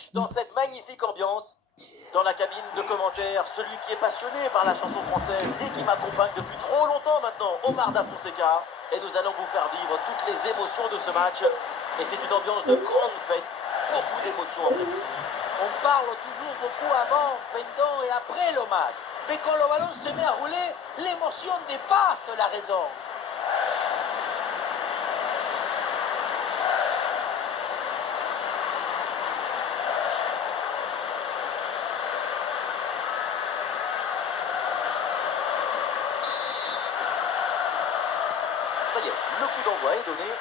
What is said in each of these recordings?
pêche dans cette magnifique ambiance. Dans la cabine de commentaires, celui qui est passionné par la chanson française et qui m'accompagne depuis trop longtemps maintenant, Omar Da Fonseca. Et nous allons vous faire vivre toutes les émotions de ce match. Et c'est une ambiance de grande fête, beaucoup d'émotions en plus. On parle toujours beaucoup avant, pendant et après le match. Mais quand le ballon se met à rouler, l'émotion dépasse la raison. Ça y est, le coup d'envoi est donné.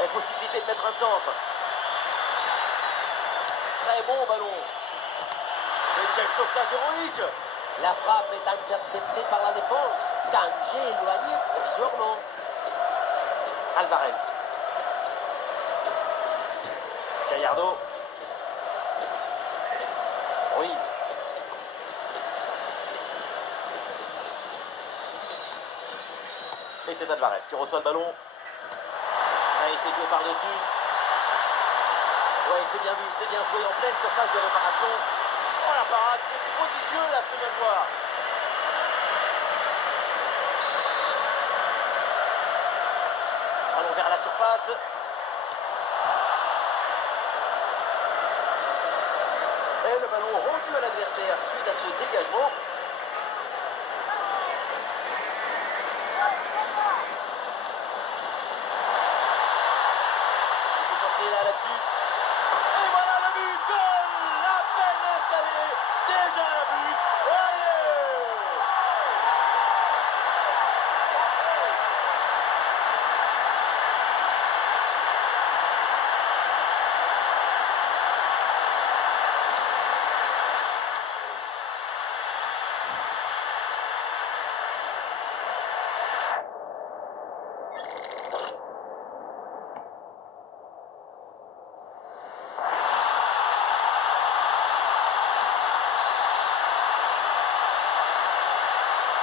Et possibilité de mettre un centre. Très bon ballon. Et quel sauvetage héroïque! La frappe est interceptée par la défense. Danger éloigné provisoirement. Alvarez. Gallardo. Ruiz. Et c'est Alvarez qui reçoit le ballon. Ah, il s'est joué par-dessus. Ouais, c'est bien vu, c'est bien joué en pleine surface de réparation. Oh la parade, c'est prodigieux là ce que je viens de voir. Allons vers la surface. Et le ballon rendu à l'adversaire suite à ce dégagement. Il faut s'entraîner là-dessus. Et voilà le but! Goal! À peine installé. Déjà un but. Allez!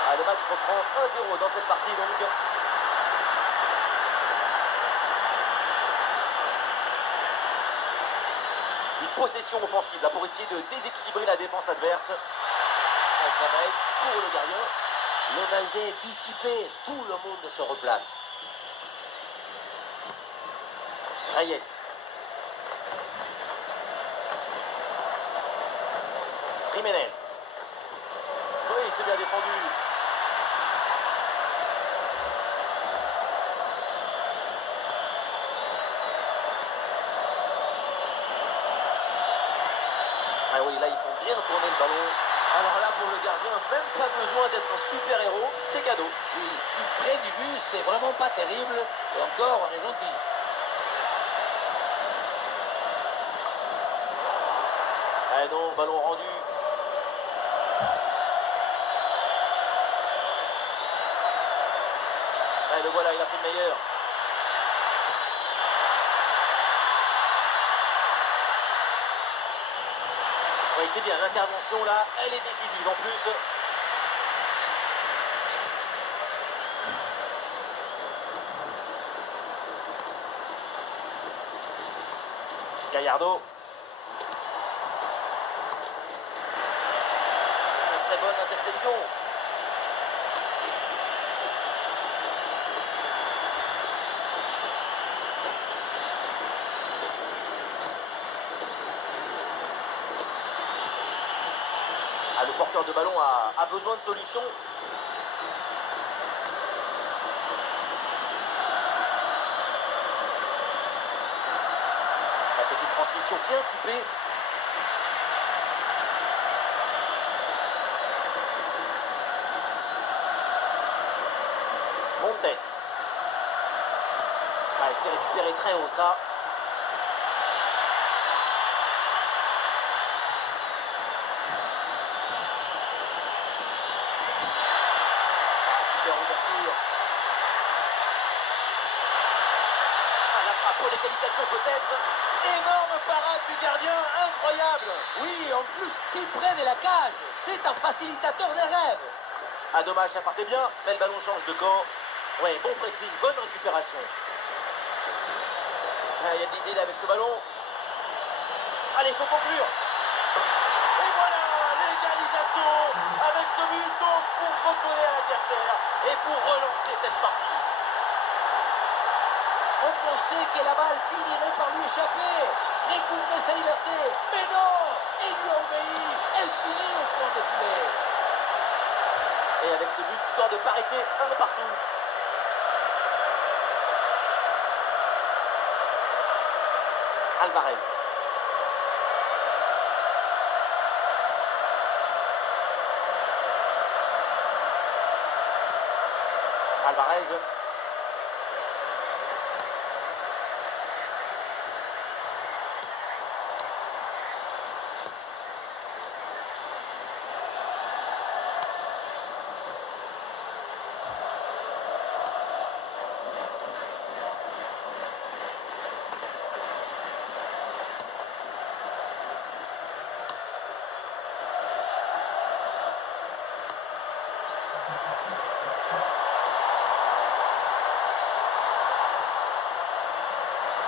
Ah, le match reprend 1-0 dans cette partie donc. Une possession offensive là pour essayer de déséquilibrer la défense adverse. Ah, ça va être pour le gardien. Le danger est dissipé. Tout le monde se replace. Reyes. Jiménez. Oui, c'est bien défendu. Ah oui, là, ils font bien tourner le ballon. Alors là, pour le gardien, même pas besoin d'être un super-héros, c'est cadeau. Oui, si près du but, c'est vraiment pas terrible. Et encore, on est gentil. Ah non, ballon rendu. Ah, le voilà, il a pris le meilleur. Oui, c'est bien, l'intervention là, elle est décisive en plus. Gallardo. Une très bonne interception. Ah, le porteur de ballon a besoin de solutions. Ah, c'est une transmission bien coupée. Montes. Ah, il s'est récupéré très haut ça. pour l'égalisation peut-être. Énorme parade du gardien, incroyable. Oui, en plus, si près de la cage, c'est un facilitateur des rêves. Ah dommage, ça partait bien, mais le ballon change de camp. Ouais, bon pressing, bonne récupération. Ah, il y a de l'idée là avec ce ballon. Allez, il faut conclure. Et voilà, l'égalisation avec ce but donc pour recoller à l'adversaire et pour relancer cette partie. On pensait que la balle finirait par lui échapper, recouvrer sa liberté. Mais non, il lui a obéi, elle finit au fond de filet. Et avec ce but, score de parité, un partout. Alvarez. Alvarez.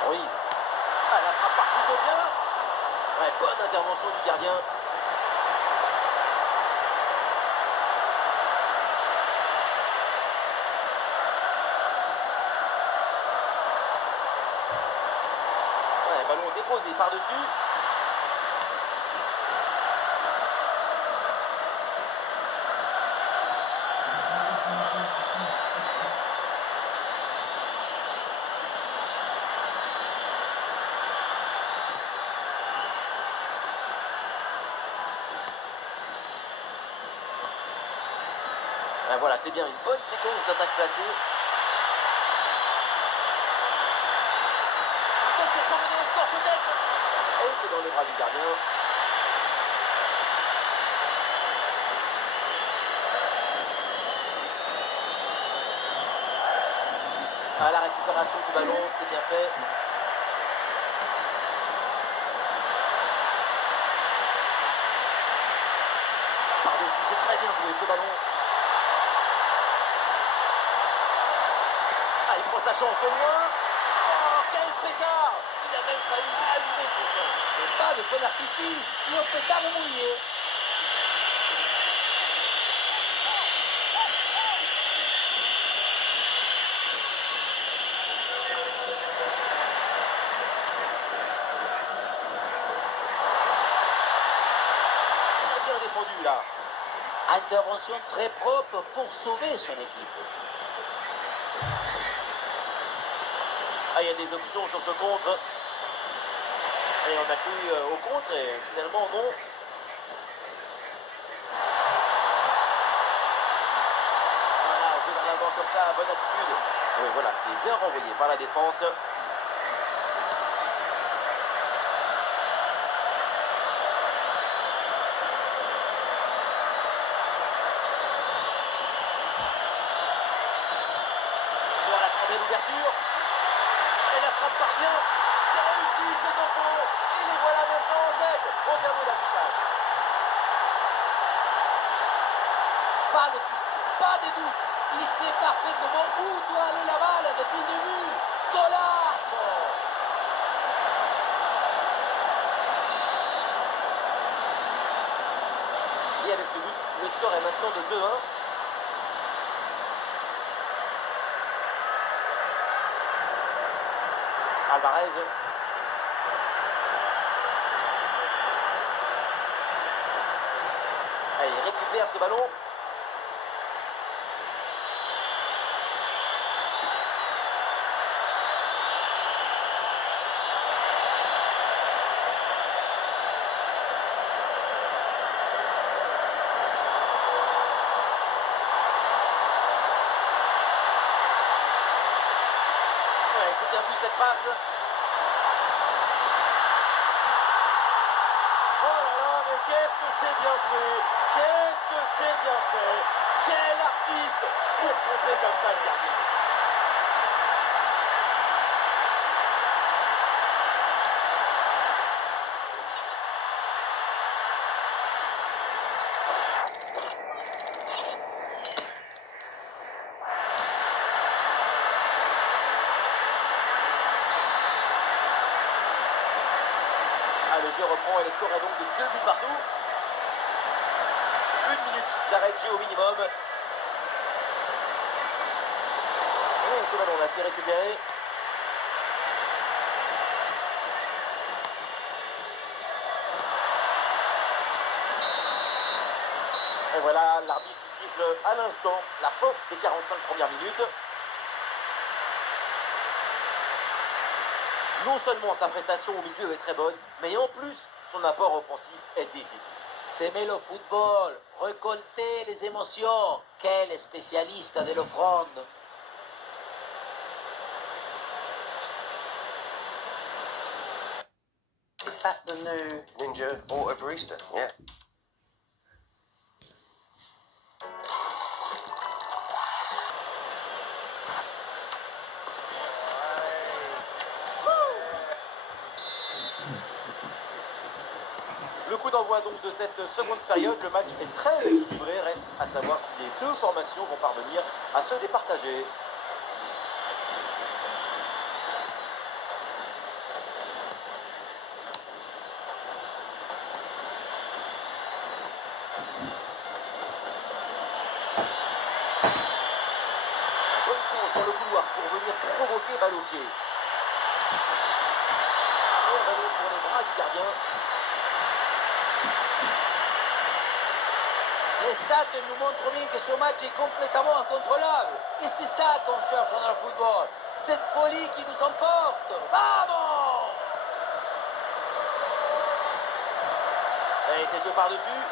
Ruiz. Ah, la frappe part plutôt bien. Ouais, bonne intervention du gardien. Ouais, ballon déposé par-dessus. Ben voilà, c'est bien une bonne séquence d'attaque placée. Attention pour mener au score peut-être. Et c'est dans les bras du gardien. À la récupération du ballon, c'est bien fait. Par-dessus, c'est très bien joué ce ballon. Ah, il prend sa chance de loin. Oh, quel pétard. Il a même failli allumer le bouton. Et pas de feu d'artifice, le pétard mouillé. Très bien défendu là. Intervention très propre pour sauver son équipe. Ah, il y a des options sur ce contre. Et on a cru au contre et finalement non. Voilà, jouer vers l'avant comme ça, bonne attitude. Oui, voilà, c'est bien renvoyé par la défense. Voilà, très belle ouverture. Et la frappe part bien. C'est réussi, c'est au fond. Et les voilà maintenant en tête au tableau d'affichage. Pas de souci, pas de doute. Il sait parfaitement où doit aller la balle depuis le début. Golazo! Et avec ce but, le score est maintenant de 2-1. Alvarez. Allez, il récupère ce ballon. Ouais, c'est bien vu cette passe. Oh là là, mais qu'est-ce que c'est bien joué. Qu'est-ce que c'est bien fait. Quel artiste pour tromper comme ça le gardien. jeu reprend et le score est donc de 2 buts partout. 1 minute d'arrêt de jeu au minimum. Et ce ballon a été récupéré. Et voilà l'arbitre qui siffle à l'instant la fin des 45 premières minutes. Non seulement sa prestation au milieu est très bonne, mais en plus, son apport offensif est décisif. S'aimer le football, récolter les émotions. Quel spécialiste de l'offrande. Is that the new Ninja Auto Barista? Yeah. Le coup d'envoi donc de cette seconde période, le match est très équilibré, reste à savoir si les deux formations vont parvenir à se départager. Bonne course dans le couloir pour venir provoquer balle au pied. Et un ballon pour les bras du gardien. Les stats nous montrent bien que ce match est complètement incontrôlable. Et c'est ça qu'on cherche dans le football. Cette folie qui nous emporte. Vamos! Et c'est joué par-dessus.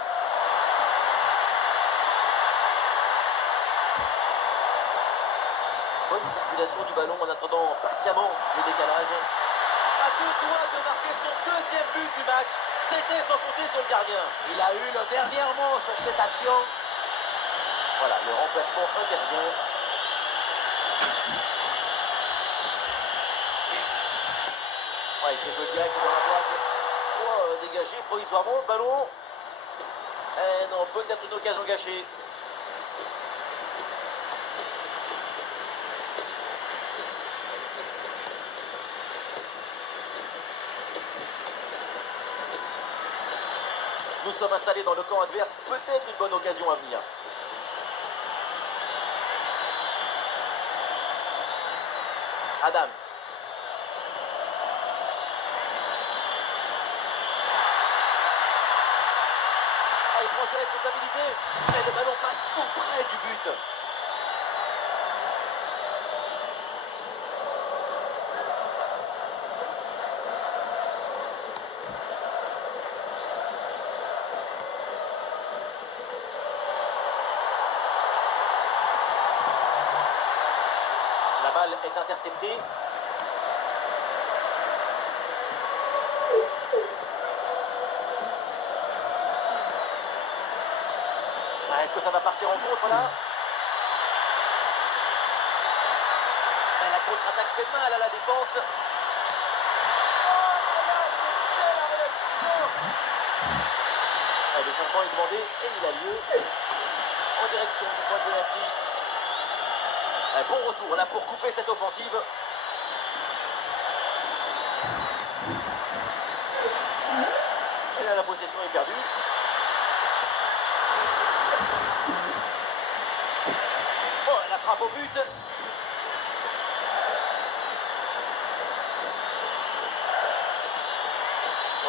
Bonne circulation du ballon en attendant patiemment le décalage. À 2 doigts de marquer son deuxième but du match. C'était sans compter sur le gardien. Il a eu le dernier mot sur cette action. Voilà, le remplacement intervient. Ouais, il s'est joué direct dans la boîte. Pour dégager provisoirement ce ballon. Eh non, peut-être une occasion gâchée. Nous sommes installés dans le camp adverse, peut-être une bonne occasion à venir. Adams. Ah, il prend ses responsabilités. Mais le ballon passe tout près du but. La balle est interceptée. Ah, est-ce que ça va partir en contre là? La contre-attaque fait mal à la défense. Oh, voilà, quelle réaction! Le changement est demandé et il a lieu en direction du point de penalty. Un bon retour là pour couper cette offensive. Et là la possession est perdue. Oh, la frappe au but.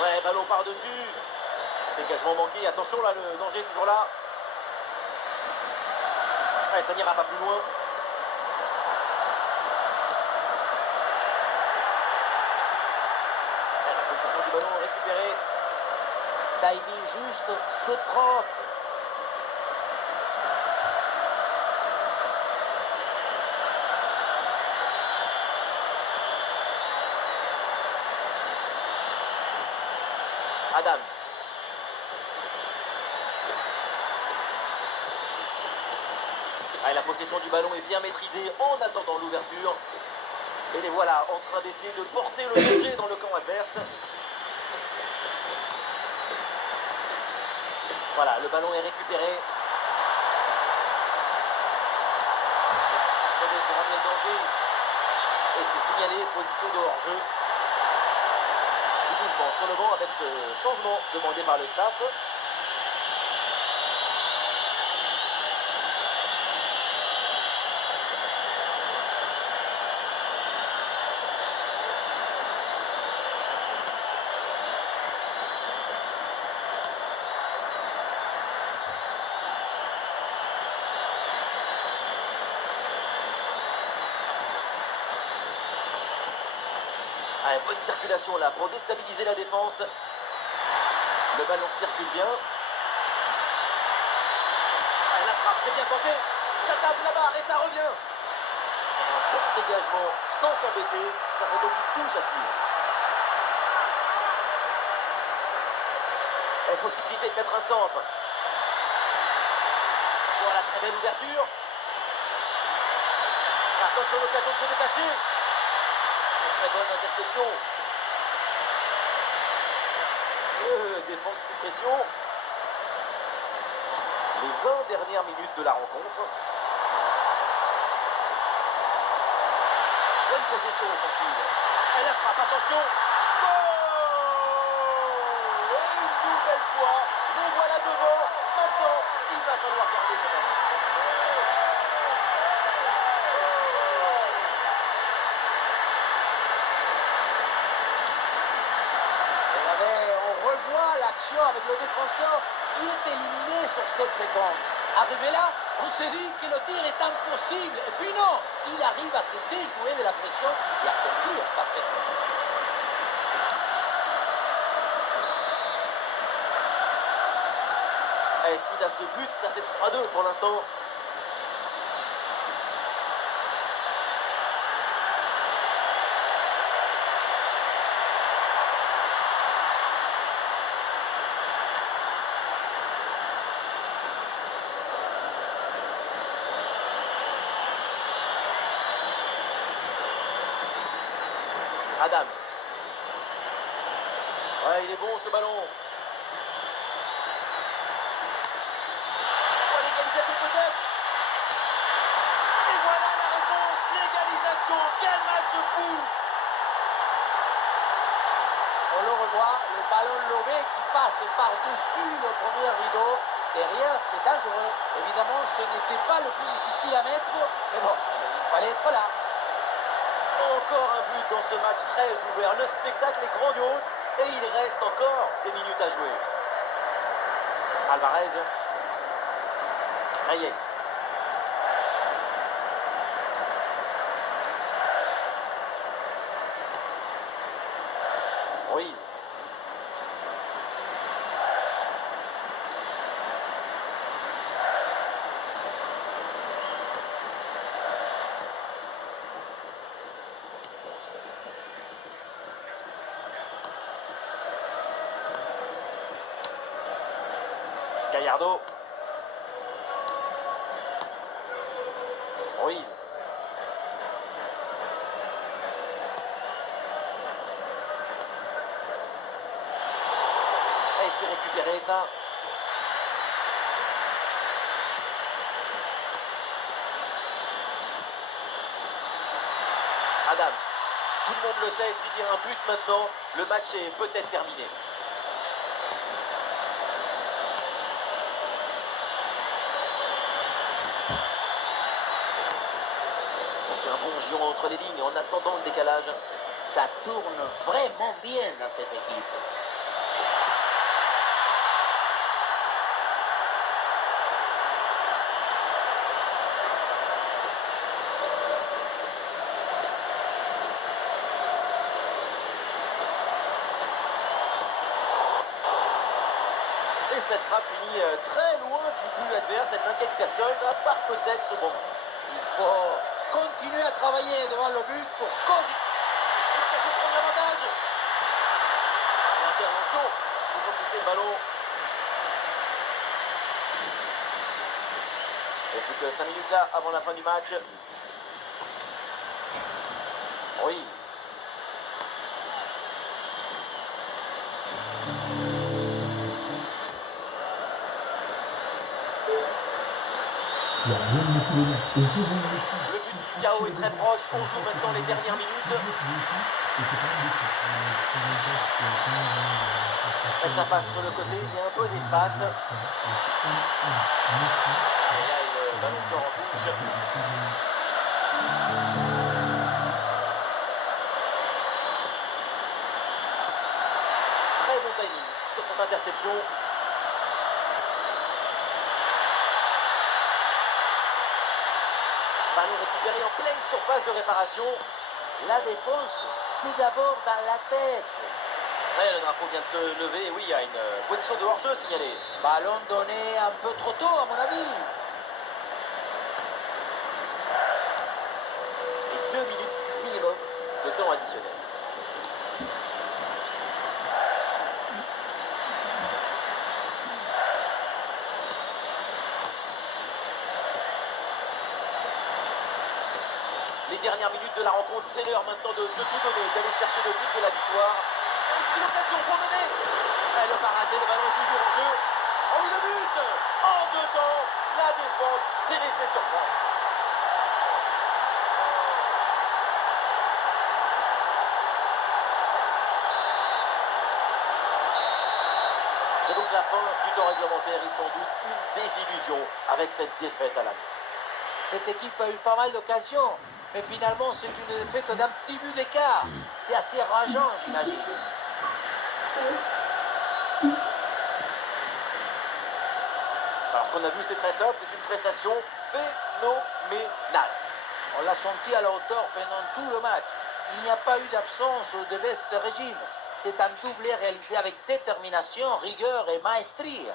Ouais, ballon par-dessus. Dégagement manqué. Attention là, le danger est toujours là. Ouais, ça n'ira pas plus loin. Et la possession du ballon récupérée. Timing juste, c'est propre. Adams. Ah, la possession du ballon est bien maîtrisée en attendant l'ouverture. Et les voilà en train d'essayer de porter le danger dans le camp adverse. Voilà, le ballon est récupéré. Il a pour amener le danger. Et c'est signalé, position de hors-jeu. Du mouvement sur le probablement avec ce changement demandé par le staff. Ah, bonne circulation là pour déstabiliser la défense. Le ballon circule bien. Ah, la frappe, c'est bien tenté. Ça tape la barre et ça revient. Un bon dégagement sans s'embêter. Ça fait donc une touche à suivre. Et possibilité de mettre un centre. Voilà, très belle ouverture. Attention, l'occasion de se détacher. Très bonne interception. Défense sous pression. Les 20 dernières minutes de la rencontre. Bonne possession offensive. Et la frappe, attention. Goal! Et une nouvelle fois, les voilà devant. Maintenant, il va falloir garder cette avance. On revoit l'action avec le défenseur qui est éliminé sur cette séquence. Arrivé là, on s'est dit que le tir est impossible. Et puis non, il arrive à se déjouer de la pression et à conclure parfaitement. Et suite à ce but, ça fait 3-2 pour l'instant. Adams. Ouais, il est bon ce ballon. Oh, l'égalisation peut-être. Et voilà la réponse, l'égalisation. Quel match fou. On le revoit, le ballon lobé qui passe par-dessus le premier rideau. Derrière, c'est dangereux. Évidemment, ce n'était pas le plus difficile à mettre, mais bon, il fallait être là. Encore un but dans ce match très ouvert. Le spectacle est grandiose et il reste encore des minutes à jouer. Alvarez. Reyes. Ruiz. Gallardo. Ruiz. Et c'est récupéré ça. Adams. Tout le monde le sait, s'il y a un but maintenant, le match est peut-être terminé. Ça, c'est un bon giron entre les lignes en attendant le décalage. Ça tourne vraiment bien dans cette équipe. Et cette frappe finit très loin du but adverse. Elle n'inquiète personne, à part peut-être ce bon match. Il faut continuer à travailler devant le but pour corriger. L'occasion de prendre l'avantage. L'intervention pour repousser le ballon. Et plus que 5 minutes là avant la fin du match. Ruiz. Le but du chaos est très proche. On joue maintenant les dernières minutes. ça passe sur le côté, il y a un peu d'espace. Et là, le ballon sort en touche. Très bon timing sur cette interception. Ballon récupéré en pleine surface de réparation. La défense, c'est d'abord dans la tête. Ouais, le drapeau vient de se lever. Et oui, il y a une position de hors-jeu signalée. Ballon donné un peu trop tôt, à mon avis. Et 2 minutes minimum de temps additionnel. Les dernières minutes de la rencontre, c'est l'heure maintenant de tout donner, d'aller chercher le but de la victoire. Et ici l'occasion pour mener. Et le paradé, le ballon est toujours en jeu. Oh oui, le but. En 2 temps, la défense s'est laissée surprendre. C'est donc la fin du temps réglementaire et sans doute une désillusion avec cette défaite à la maison. Cette équipe a eu pas mal d'occasions, mais finalement c'est une défaite d'un petit but d'écart. C'est assez rageant, j'imagine. Alors ce qu'on a vu, c'est très simple, c'est une prestation phénoménale. On l'a senti à la hauteur pendant tout le match. Il n'y a pas eu d'absence ou de baisse de régime. C'est un doublé réalisé avec détermination, rigueur et maestria.